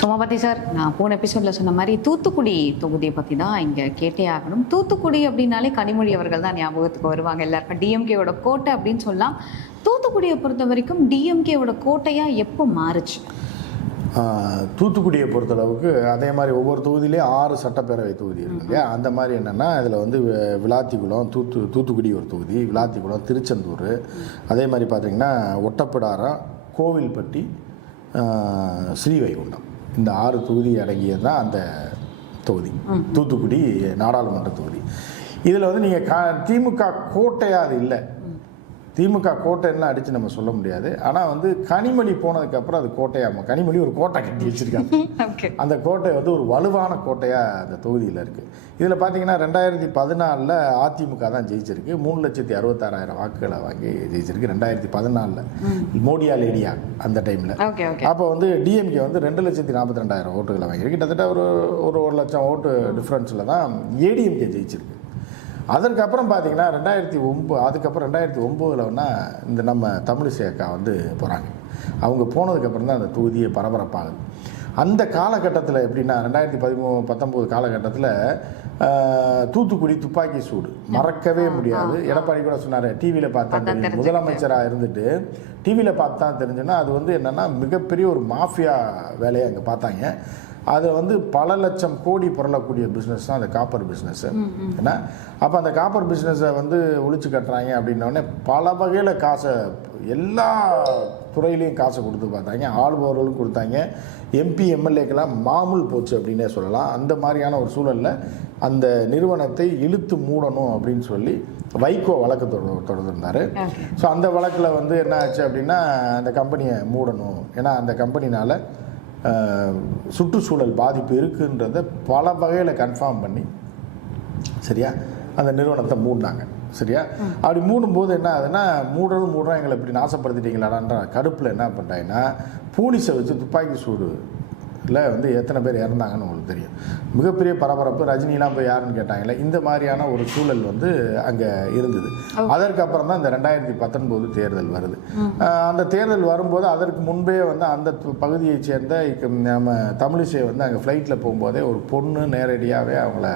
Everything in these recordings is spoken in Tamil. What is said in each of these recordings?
சோமாபதி சார் நான் போன எபிசோட்ல சொன்ன மாதிரி தூத்துக்குடி தொகுதியை பற்றி தான் இங்கே கேட்டே ஆகணும். தூத்துக்குடி அப்படின்னாலே கனிமொழி அவர்கள் தான் ஞாபகத்துக்கு வருவாங்க எல்லாருக்கும். டிஎம்கேவோட கோட்டை அப்படின்னு சொல்லலாம். தூத்துக்குடியை பொறுத்த வரைக்கும் டிஎம்கேவோட கோட்டையாக எப்போ மாறுச்சு? தூத்துக்குடியை பொறுத்தளவுக்கு அதே மாதிரி ஒவ்வொரு தொகுதியிலையும் ஆறு சட்டப்பேரவை தொகுதி இருக்கு இல்லையா? அந்த மாதிரி என்னென்னா இதில் வந்து விளாத்திக்குளம் தூத்து தூத்துக்குடி ஒரு தொகுதி விளாத்திக்குளம் திருச்செந்தூர். அதே மாதிரி பார்த்திங்கன்னா ஒட்டப்பிடாரம் கோவில்பட்டி ஸ்ரீவைகுண்டம். இந்த ஆறு தொகுதி அடங்கியது தான் அந்த தொகுதி. தூத்துக்குடி நாடாளுமன்ற தொகுதி. இதில் வந்து நீங்கள் கா திமுக கோட்டையாக அது இல்லை. திமுக கோட்டைன்னு அடித்து நம்ம சொல்ல முடியாது. ஆனால் வந்து கனிமொழி போனதுக்கப்புறம் அது கோட்டையாக கனிமொழி ஒரு கோட்டை கட்டி வச்சிருக்காங்க. அந்த கோட்டை வந்து ஒரு வலுவான கோட்டையாக அந்த தொகுதியில் இருக்குது இதில் பார்த்தீங்கன்னா ரெண்டாயிரத்தி பதினாலில் அதிமுக தான் ஜெயிச்சிருக்கு. மூணு லட்சத்தி அறுபத்தாறாயிரம் வாக்குகளை வாங்கி ஜெயிச்சிருக்கு ரெண்டாயிரத்தி பதினாலில். மோடியா லேடியா அந்த டைமில். அப்போ வந்து டிஎம்கே வந்து ரெண்டு லட்சத்தி நாற்பத்தி ரெண்டாயிரம் ஓட்டுகளை வாங்கியிருக்கு. கிட்டத்தட்ட ஒரு ஒரு ஒரு லட்சம் ஓட்டு டிஃப்ரென்ஸில் தான் ஏடிஎம்கே ஜெயிச்சிருக்கு. அதற்கப்புறம் பார்த்தீங்கன்னா ரெண்டாயிரத்தி ஒம்பது அதுக்கப்புறம் ரெண்டாயிரத்தி ஒம்போதில் வேணா இந்த நம்ம தமிழிசை அக்கா வந்து போகிறாங்க அவங்க போனதுக்கப்புறம் தான் அந்த தொகுதியை பரபரப்பாகுது. அந்த காலகட்டத்தில் எப்படின்னா ரெண்டாயிரத்தி பதிமூணு பத்தொம்போது காலகட்டத்தில் தூத்துக்குடி துப்பாக்கி சூடு. மறக்கவே முடியாது. எடப்பாடி கூட சொன்னார் டிவியில் பார்த்தா. முதலமைச்சராக இருந்துட்டு டிவியில் பார்த்து தான் தெரிஞ்சுன்னா அது வந்து என்னென்னா மிகப்பெரிய ஒரு மாஃபியா வேலையை அங்கே பார்த்தாங்க. அது வந்து பல லட்சம் கோடி புரளக்கூடிய பிஸ்னஸ் தான் அந்த காப்பர் பிஸ்னஸ் ஏன்னா அப்போ அந்த காப்பர் பிஸ்னஸை வந்து ஒழிச்சு கட்டுறாங்க அப்படின்னோடனே பல வகையில் காசை எல்லா துறையிலையும் காசை கொடுத்து பார்த்தாங்க. ஆளுபவர்களும் கொடுத்தாங்க. எம்பி எம்எல்ஏக்கெல்லாம் மாமூல் போச்சு அப்படின்னே சொல்லலாம். அந்த மாதிரியான ஒரு சூழலில் அந்த நிறுவனத்தை இழுத்து மூடணும் அப்படின்னு சொல்லி வைகோ வழக்கு தொட தொடர்ந்திருந்தார். ஸோ அந்த வழக்கில் வந்து என்ன ஆச்சு அப்படின்னா அந்த கம்பெனியை மூடணும். ஏன்னா அந்த கம்பெனினால் சுற்றுச்சூழல் பாதிப்பு இருக்குன்றத பல வகையில் கன்ஃபார்ம் பண்ணி சரியா? அந்த நிறுவனத்தை மூடினாங்க சரியா? அப்படி மூடும்போது என்ன ஆகுதுன்னா மூடுறது மூடுறோம் எங்களை இப்படி நாசப்படுத்திட்டீங்களாடான்ற கடுப்பில் என்ன பண்ணுறாங்கன்னா போலீஸை வச்சு துப்பாக்கி சூடு இல்லை வந்து எத்தனை பேர் இறந்தாங்கன்னு உங்களுக்கு தெரியும். மிகப்பெரிய பரபரப்பு ரஜினிலாம் போய் யாருன்னு கேட்டாங்களே இந்த மாதிரியான ஒரு சூழல் வந்து அங்கே இருந்தது. அதற்கப்புறம் தான் இந்த ரெண்டாயிரத்தி பத்தொன்பது தேர்தல் வருது. அந்த தேர்தல் வரும்போது அதற்கு முன்பே வந்து அந்த பகுதியைச் சேர்ந்த நம்ம தமிழிசை வந்து அங்கே ஃப்ளைட்டில் போகும்போதே ஒரு பொண்ணு நேரடியாகவே அவங்கள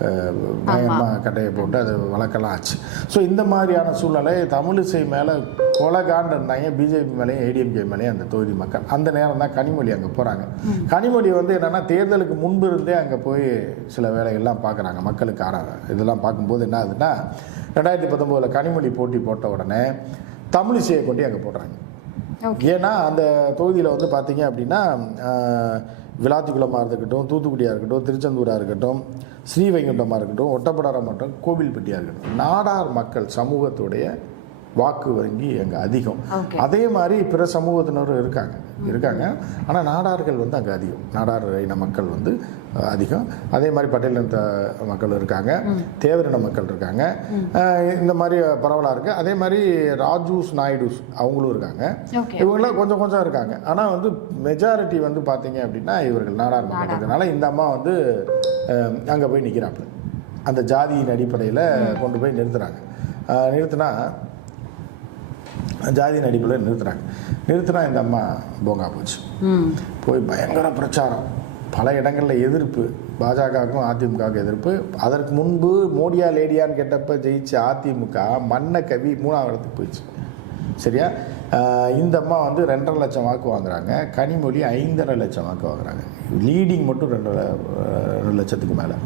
அஹ், பயமா கட்டையை போட்டு அது வழக்கெல்லாம் ஆச்சு. ஸோ இந்த மாதிரியான சூழ்நிலை தமிழிசை மேலே கொலகாண்டு இருந்தாங்க பிஜேபி மேலேயும் ஏடிஎம்கே மேலேயும் அந்த தொகுதி மக்கள் அந்த நேரம் தான் கனிமொழி அங்கே போகிறாங்க கனிமொழி வந்து என்னென்னா தேர்தலுக்கு முன்பு இருந்தே அங்கே போய் சில வேலைகள்லாம் பார்க்குறாங்க மக்களுக்கான இதெல்லாம் பார்க்கும்போது என்ன ஆகுதுன்னா ரெண்டாயிரத்தி பத்தொம்போதில் கனிமொழி போட்டி போட்ட உடனே தமிழிசையை கொண்டு அங்கே போடுறாங்க. ஏன்னா அந்த தொகுதியில் வந்து பார்த்தீங்க அப்படின்னா விளாத்திக்குளமாக இருக்கட்டும் தூத்துக்குடியாக இருக்கட்டும் திருச்செந்தூராக இருக்கட்டும் ஸ்ரீவைகுண்டமாக இருக்கட்டும் ஒட்டப்படாரம் மற்றும் கோவில்பட்டியாக இருக்கட்டும் நாடார் மக்கள் சமூகத்துடைய வாக்கு வங்கி அங்கே அதிகம். அதே மாதிரி பிற சமூகத்தினரும் இருக்காங்க இருக்காங்க. ஆனால் நாடார்கள் வந்து அங்கே அதிகம். நாடார் இன மக்கள் வந்து அதிகம். அதே மாதிரி பட்டேல் இனத்த மக்கள் இருக்காங்க. தேவரின மக்கள் இருக்காங்க. இந்த மாதிரி பரவலாக இருக்குது அதே மாதிரி ராஜூஸ் நாயுடுஸ் அவங்களும் இருக்காங்க. இவங்களாம் கொஞ்சம் கொஞ்சம் இருக்காங்க. ஆனால் வந்து மெஜாரிட்டி வந்து பார்த்தீங்க அப்படின்னா இவர்கள் நாடார் மக்கள். இருக்கிறதுனால இந்த அம்மா வந்து அங்கே போய் நிற்கிறாப்புல அந்த ஜாதியின் அடிப்படையில் கொண்டு போய் நிறுத்துறாங்க. அஹ், நிறுத்தினா ஜாதியின் அடிப்படையில் நிறுத்துறாங்க. நிறுத்தினா இந்த அம்மா போங்கா போச்சு. போய் பயங்கர பிரச்சாரம். பல இடங்களில் எதிர்ப்பு பாஜகவுக்கும் அதிமுகவுக்கும் எதிர்ப்பு. அதற்கு முன்பு மோடியா லேடியான்னு கேட்டப்ப ஜெயிச்ச அதிமுக மண்ணை கவி மூணாவது இடத்துக்கு போயிடுச்சு. சரியா? இந்த அம்மா வந்து ரெண்டரை லட்சம் வாக்கு வாங்குறாங்க. கனிமொழி ஐந்தரை லட்சம் வாக்கு வாங்குறாங்க. லீடிங் மட்டும் ரெண்டரை ரெண்டு லட்சத்துக்கு மேலே.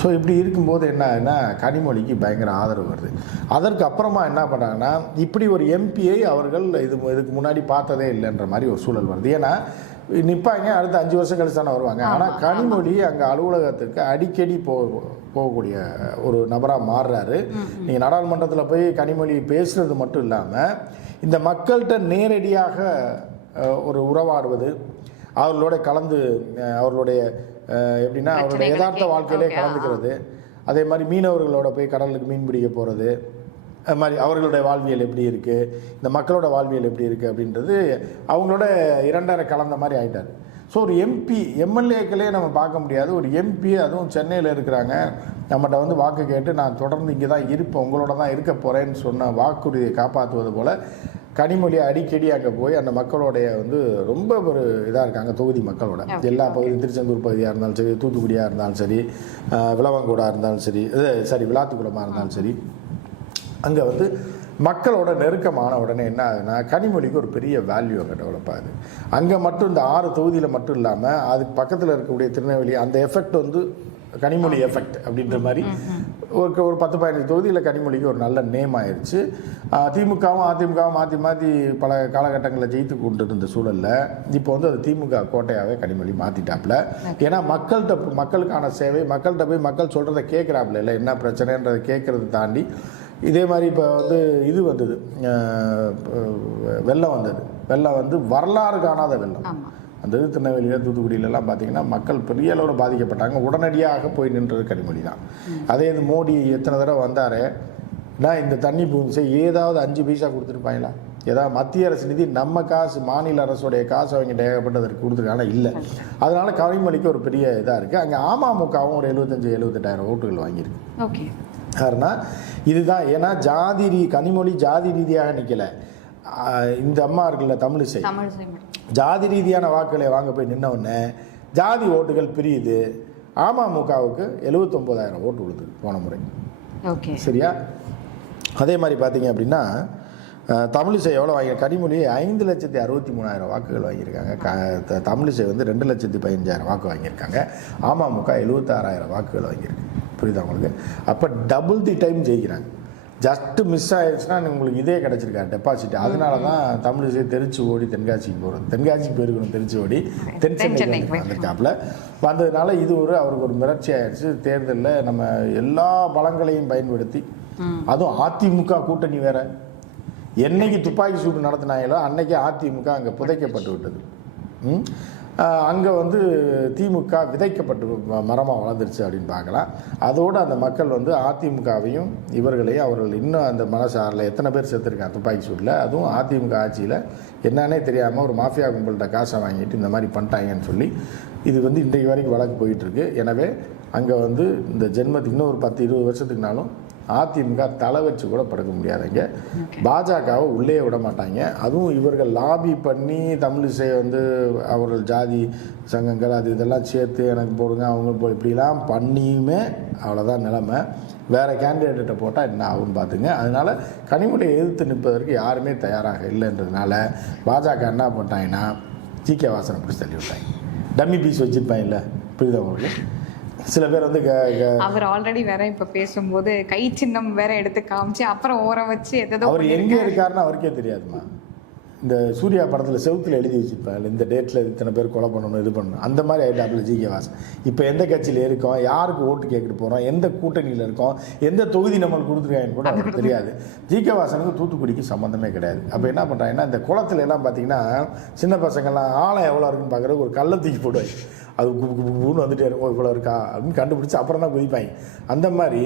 ஸோ இப்படி இருக்கும்போது என்ன ஆகுதுன்னா கனிமொழிக்கு பயங்கர ஆதரவு வருது. அதற்கு அப்புறமா என்ன பண்ணுறாங்கன்னா இப்படி ஒரு எம்பியை அவர்கள் இது இதுக்கு முன்னாடி பார்த்ததே இல்லைன்ற மாதிரி ஒரு சூழல் வருது. ஏன்னா நிற்பாங்க அடுத்த அஞ்சு வருஷம் கழிச்சு தானே வருவாங்க. ஆனால் கனிமொழி அங்கே அலுவலகத்துக்கு அடிக்கடி போ போகக்கூடிய ஒரு நபராக மாறுறாரு. நீங்கள் நாடாளுமன்றத்தில் போய் கனிமொழி பேசுறது மட்டும் இல்லாமல் இந்த மக்கள்கிட்ட நேரடியாக ஒரு உறவாடுவது அவர்களோட கலந்து அவர்களுடைய எப்படின்னா அவருடைய யதார்த்த வாழ்க்கையிலே. கலந்துக்கிறது. அதே மாதிரி மீனவர்களோட போய் கடலுக்கு மீன் பிடிக்க போகிறது அது மாதிரி அவர்களுடைய வாழ்வியல் எப்படி இருக்குது இந்த மக்களோட வாழ்வியல் எப்படி இருக்குது அப்படின்றது அவங்களோட இரண்டரை கலந்த மாதிரி ஆயிட்டார். ஸோ ஒரு எம்பி எம்எல்ஏக்களே நம்ம பார்க்க முடியாது. ஒரு எம்பி அதுவும் சென்னையில் இருக்கிறாங்க. நம்மகிட்ட வந்து வாக்கு கேட்டு நான் தொடர்ந்து இங்கே தான் இருப்பேன். உங்களோட தான் இருக்க போகிறேன்னு சொன்ன வாக்குறுதியை காப்பாற்றுவது போல் கனிமொழி அடிக்கடி அங்கே போய் அந்த மக்களோடைய வந்து ரொம்ப ஒரு இதாக இருக்காங்க தொகுதி மக்களோட. எல்லா பகுதியும் திருச்செந்தூர் பகுதியாக இருந்தாலும் சரி தூத்துக்குடியாக இருந்தாலும் சரி ஆஹ் விளவங்கோடா இருந்தாலும் சரி இது சரி விளாத்துக்குளமாக இருந்தாலும் சரி. அங்கே வந்து மக்களோட நெருக்கமான உடனே என்ன ஆகுதுன்னா கனிமொழிக்கு ஒரு பெரிய வேல்யூ அங்கே டெவலப் ஆகுது. அங்கே மட்டும் இந்த ஆறு தொகுதியில் மட்டும் இல்லாமல் அதுக்கு பக்கத்தில் இருக்கக்கூடிய திருநெல்வேலி அந்த எஃபெக்ட் வந்து கனிமொழி எஃபெக்ட் அப்படின்ற மாதிரி ஒரு ஒரு பத்து பதினஞ்சு தொகுதியில் கனிமொழிக்கு ஒரு நல்ல நேம் ஆயிடுச்சு திமுகவும் அதிமுகவும் மாற்றி மாற்றி பல காலகட்டங்களில் ஜெயித்து கொண்டு இருந்த சூழலில் இப்போ வந்து அது திமுக கோட்டையாகவே கனிமொழி மாற்றிட்டாப்புல ஏன்னா மக்கள்கிட்ட மக்களுக்கான சேவை மக்கள்கிட்ட போய் மக்கள் சொல்கிறத கேட்குறாப்புல இல்லை என்ன பிரச்சனைன்றதை கேட்குறத தாண்டி இதே மாதிரி இப்போ வந்து இது வந்தது. வெள்ளம் வந்தது. வெள்ளம் வந்து வரலாறு காணாத வெள்ளம். அந்த இது திருநெல்வேலியில் தூத்துக்குடியிலலாம் பார்த்தீங்கன்னா மக்கள் பெரிய அளவில் பாதிக்கப்பட்டாங்க. உடனடியாக போய் நின்றது கனிமொழி தான் அதே இது மோடி எத்தனை தடவை வந்தார் நான் இந்த தண்ணி பூமிசை ஏதாவது அஞ்சு பைசா கொடுத்துருப்பாங்களா ஏதாவது மத்திய அரசு நிதி நம்ம காசு மாநில அரசுடைய காசு அவங்க ஏகப்பட்டதற்கு கொடுத்துருக்காங்க. இல்லை. அதனால கனிமொழிக்கு ஒரு பெரிய இதாக இருக்குது அங்கே அமமுகவும் ஒரு எழுபத்தஞ்சு எழுபத்தெட்டாயிரம் ஓட்டுகள் வாங்கியிருக்கு. ஓகே. காரணம் இதுதான். ஏன்னா ஜாதி ரீ கனிமொழி ஜாதி ரீதியாக நிற்கல இந்த அம்மா இருக்குல்ல தமிழிசை ஜாதி ரீதியான வாக்குகளை வாங்க போய் நின்ன உடனே ஜாதி ஓட்டுகள் பிரியுது. அமமுகவுக்கு எழுபத்தொம்போதாயிரம் ஓட்டு கொடுத்து போன முறை. ஓகே. சரியா? அதே மாதிரி பார்த்தீங்க அப்படின்னா தமிழிசை எவ்வளோ வாங்கி கனிமொழி ஐந்து லட்சத்தி அறுபத்தி மூணாயிரம் வாக்குகள் வாங்கியிருக்காங்க. க தமிழிசை வந்து ரெண்டு லட்சத்தி பதினஞ்சாயிரம் வாக்கு வாங்கியிருக்காங்க. அமமுக எழுபத்தாறாயிரம் வாக்குகள் வாங்கியிருக்கு. புரியுதா உங்களுக்கு? அப்போ டபுள் தி டைம் ஜெயிக்கிறாங்க. ஜஸ்ட் மிஸ் ஆயிடுச்சுன்னா உங்களுக்கு இதே கிடச்சிருக்காரு டெபாசிட் அதனால தான் தமிழிசை தெரிச்சு ஓடி தென்காசிக்கு போகிறது தென்காசிக்கு போயிருக்கணும் தெரிச்சு ஓடி தென் தென் சென்னைக்கு சென்னைக்கு வந்திருக்காப்புல. வந்ததுனால இது ஒரு அவருக்கு ஒரு மிரட்சி ஆயிடுச்சு தேர்தலில் நம்ம எல்லா பலங்களையும் பயன்படுத்தி அதுவும் அதிமுக கூட்டணி வேற. என்னைக்கு துப்பாக்கி சூடு நடத்தினாங்களோ அன்னைக்கு அதிமுக அங்கே புதைக்கப்பட்டு விட்டது. அங்கே வந்து திமுக விதைக்கப்பட்டு மரமாக வளர்ந்துருச்சு அப்படின்னு பார்க்கலாம். அதோடு அந்த மக்கள் வந்து அதிமுகவையும் இவர்களையும் அவர்கள் இன்னும் அந்த மனசாரில் எத்தனை பேர் சேர்த்துருக்காங்க துப்பாக்கி சூட்டில் அதுவும் அதிமுக ஆட்சியில் என்னன்னே தெரியாமல் ஒரு மாஃபியா கும்பல்கிட்ட காசை வாங்கிட்டு இந்த மாதிரி பண்ணிட்டாங்கன்னு சொல்லி இது வந்து இன்றைக்கு வரைக்கும் வழக்கு போயிட்டுருக்கு எனவே அங்கே வந்து இந்த ஜென்மத்துக்கு இன்னும் ஒரு பத்து இருபது வருஷத்துக்குனாலும் அதிமுக தலை வச்சு கூட படுக்க முடியாதுங்க. பாஜகவை உள்ளே விட மாட்டாங்க. அதுவும் இவர்கள் லாபி பண்ணி தமிழிசை வந்து அவர்கள் ஜாதி சங்கங்கள் அது இதெல்லாம் சேர்த்து எனக்கு போடுங்க அவங்க இப்படிலாம் பண்ணியுமே அவ்வளோதான் நிலைமை. வேறு கேண்டிடேட்டை போட்டால் என்ன ஆகும்னு பார்த்துங்க. அதனால் கனிமொழியை எதிர்த்து நிற்பதற்கு யாருமே தயாராக இல்லைன்றதுனால பாஜக என்ன பண்ணிட்டாங்கன்னா ஜி கே வாசனை பிடிச்சி தள்ளி விட்டாங்க டம்மி பீஸ் வச்சுருப்பாங்கல்ல புரியுதா உங்களுக்கு? சில பேர் வந்து அவர் ஆல்ரெடி வேற இப்ப பேசும்போது கை சின்னம் வேற எடுத்து காமிச்சு அப்புறம் ஓரம் வச்சு எதோ அவர் எங்கே இருக்காருன்னு அவருக்கே தெரியாதுமா இந்த சூர்யா படத்தில் செவுத்துல எழுதி வச்சுருப்பாங்க இந்த டேட்டில் இத்தனை பேர் கொலை பண்ணணும் இது பண்ணணும். அந்த மாதிரி ஆயிட்டாப்புல ஜி கே வாசன். இப்போ எந்த கட்சியில் இருக்கோம் யாருக்கு ஓட்டு கேட்குட்டு போகிறோம் எந்த கூட்டணியில் இருக்கோம் எந்த தொகுதி நம்மளுக்கு கொடுத்துருக்காங்கன்னு கூட அவருக்கு தெரியாது. ஜி கே வாசனுக்கு தூத்துக்குடிக்கு சம்மந்தமே கிடையாது. அப்போ என்ன பண்ணுறாங்கன்னா இந்த குளத்துல எல்லாம் பார்த்தீங்கன்னா சின்ன பசங்கள்லாம் ஆழம் எவ்வளோ இருக்குன்னு பார்க்குறதுக்கு ஒரு கல்லை தூக்கி போடுவாங்க. அது குபு குபு குபுன்னு வந்துட்டே இருக்கும் இவ்வளோ இருக்கா? அப்படின்னு கண்டுபிடிச்சி அப்புறம் தான் குதிப்பாங்க. அந்த மாதிரி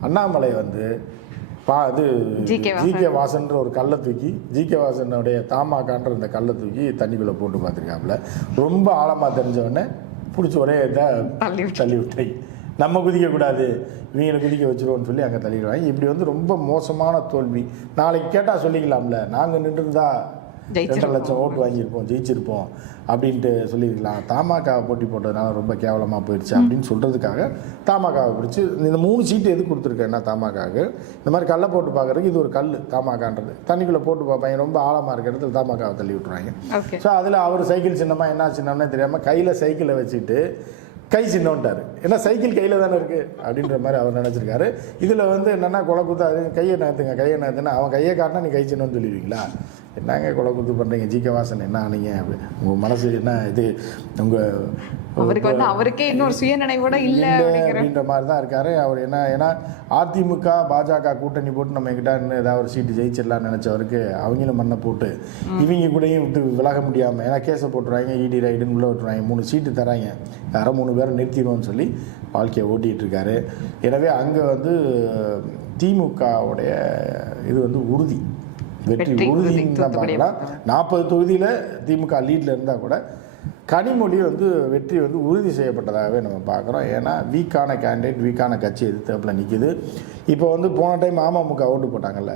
அண்ணாமலை வந்து பா இது G K. Vasan. G K வாசன்ற ஒரு கல்லை தூக்கி ஜி கே வாசனுடைய தாமாக்கான்ற இந்த கல்லை தூக்கி தண்ணிக்குள்ளே போட்டு பார்த்துருக்காப்புல. ரொம்ப ஆழமாக தெரிஞ்சவொடனே பிடிச்ச ஒரே தள்ளி விட்டு. தள்ளி விட்டாய் நம்ம குதிக்கக்கூடாது இவங்களை குதிக்க வச்சிருவோம்னு சொல்லி அங்கே தள்ளிடுவாங்க. இப்படி வந்து ரொம்ப மோசமான தோல்வி. நாளைக்கு கேட்டால் சொல்லிக்கலாம்ல. நாங்கள் நின்றுருந்தா ரெண்டரை. லட்சம் ஓட்டு வாங்கியிருப்போம் ஜெயிச்சிருப்போம் அப்படின்ட்டு சொல்லியிருக்கலாம். தமாகா போட்டி போட்டதுனால ரொம்ப கேவலமாக போயிடுச்சு அப்படின்னு சொல்கிறதுக்காக தமாகாவை பிடிச்சி இந்த மூணு சீட்டு எது கொடுத்துருக்கேன்னா தமாகாவுக்கு? இந்த மாதிரி கல்லை போட்டு பார்க்குறதுக்கு இது ஒரு கல் தமாகான்றது. தண்ணிக்குள்ளே போட்டு பார்ப்பாங்க ரொம்ப ஆழமாக இருக்க இடத்துல தமாகாவை தள்ளி விட்டுருவாங்க. ஓகே. ஸோ அதில் அவர் சைக்கிள் சின்னமாக என்ன சின்னம்னே தெரியாமல் கையில் சைக்கிளை வச்சுட்டு கை சின்னோன்ட்டார் ஏன்னா சைக்கிள் கையில் தானே இருக்குது அப்படின்ற மாதிரி அவர் நினச்சிருக்காரு. இதில் வந்து என்னென்னா கொலை குத்து கையை நகர்த்துங்க கையை நகர்த்துனா அவன் கையை காட்டினா நீ கை சின்னம்னு சொல்லிடுவீங்களா? என்னங்க கொலை குத்து பண்ணுறீங்க ஜிகே வாசன். என்ன ஆனீங்க? அப்படி. உங்கள் மனசு என்ன இது? உங்கள் அவருக்கு வந்து அவருக்கே இன்னொரு சுயநினைவோட இல்ல அப்படின்ற மாதிரி தான் இருக்காரு. அவர் என்ன ஏன்னா அதிமுக பாஜக கூட்டணி போட்டு நம்ம கிட்ட இன்னும் ஏதாவது ஒரு சீட்டு ஜெயிச்சிடலாம்னு நினைச்சவருக்கு அவங்களும் மண்ணை போட்டு இவங்க கூடயும் விட்டு விலக முடியாமல் ஏன்னா கேஸை போட்டுருவாங்க இடி ரைடுன்னு உள்ள விட்டுருவாங்க. மூணு சீட்டு தராங்க. யாரோ மூணு பேரை நிறுத்திடுவோம்னு சொல்லி வாழ்க்கையை ஓட்டிகிட்டு இருக்காரு. எனவே அங்கே வந்து திமுகவுடைய இது வந்து உறுதி. வெற்றி வெற்றி உறுதி, உறுதின்னு தான் தூத்துக்குடி. பார்க்கலாம் நாற்பது தொகுதியில் திமுக லீட்ல இருந்தால் கூட கனிமொழி வந்து வெற்றி வந்து உறுதி செய்யப்பட்டதாகவே நம்ம பார்க்குறோம். ஏன்னா வீக்கான கேண்டிடேட் வீக்கான கட்சி எதிர்த்தாப்புல நிற்கிது இப்போ வந்து போன டைம் அமமுக ஓட்டு போட்டாங்கல்ல?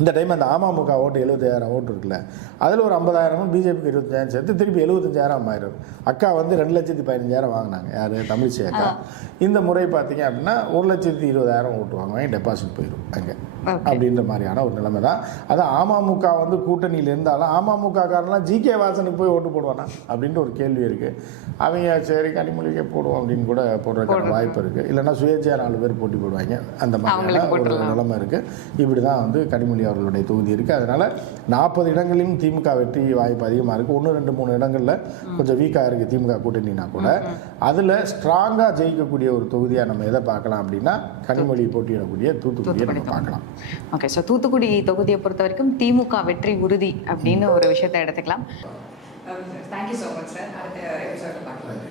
இந்த டைம் அந்த அமமுக ஓட்டு எழுபத்தாயிரம் ஓட்டு இருக்குல்ல? அதில் ஒரு ஐம்பதாயிரமும் பிஜேபிக்கு இருபத்தஞ்சாயிரம் சேர்த்து திருப்பி எழுபத்தஞ்சாயிரம் ஆயிரம். அக்கா வந்து ரெண்டு லட்சத்தி பதினஞ்சாயிரம் வாங்கினாங்க. யார்? தமிழிசை அக்கா. இந்த முறை பார்த்தீங்க அப்படின்னா ஒரு லட்சத்தி இருபதாயிரம் ஓட்டு வாங்குவாங்க டெபாசிட் போயிடும் அங்கே. அப்படின்ற மாதிரியான ஒரு நிலைமை தான். அதான் அமமுக வந்து கூட்டணியில் இருந்தாலும் அமமுக காரெல்லாம் ஜி கே வாசனுக்கு போய் ஓட்டு போடுவானா? அப்படின்ற ஒரு கேள்வி இருக்குது அவங்க சரி கனிமொழிக்கே போடுவோம் அப்படின்னு கூட போடுறதுக்கான வாய்ப்பு இருக்குது இல்லைன்னா சுயேட்சையா நாலு பேர் போட்டி போடுவாங்க. அந்த மாதிரியான ஒரு. நிலைமை இருக்குது இப்படி தான் வந்து கனிமொழி அவர்களுடைய தொகுதி இருக்குது அதனால் நாற்பது இடங்களிலும் திமுக வெற்றி வாய்ப்பு அதிகமாக இருக்குது ஒன்று ரெண்டு மூணு இடங்களில் கொஞ்சம் வீக்காக இருக்குது திமுக கூட்டணினா கூட. அதில் ஸ்ட்ராங்காக ஜெயிக்கக்கூடிய ஒரு தொகுதியாக நம்ம எதை பார்க்கலாம் அப்படின்னா கனிமொழி போட்டியிடக்கூடிய தூத்துக்குடியை நம்ம பார்க்கலாம். ஓகே ஸோ தூத்துக்குடி தொகுதியை பொறுத்த வரைக்கும் திமுக வெற்றி உறுதி அப்படின்னு ஒரு விஷயத்தை எடுத்துக்கலாம். தேங்க்யூ ஸோ மச் சார் அடுத்த எபிசோட பார்க்கலாம்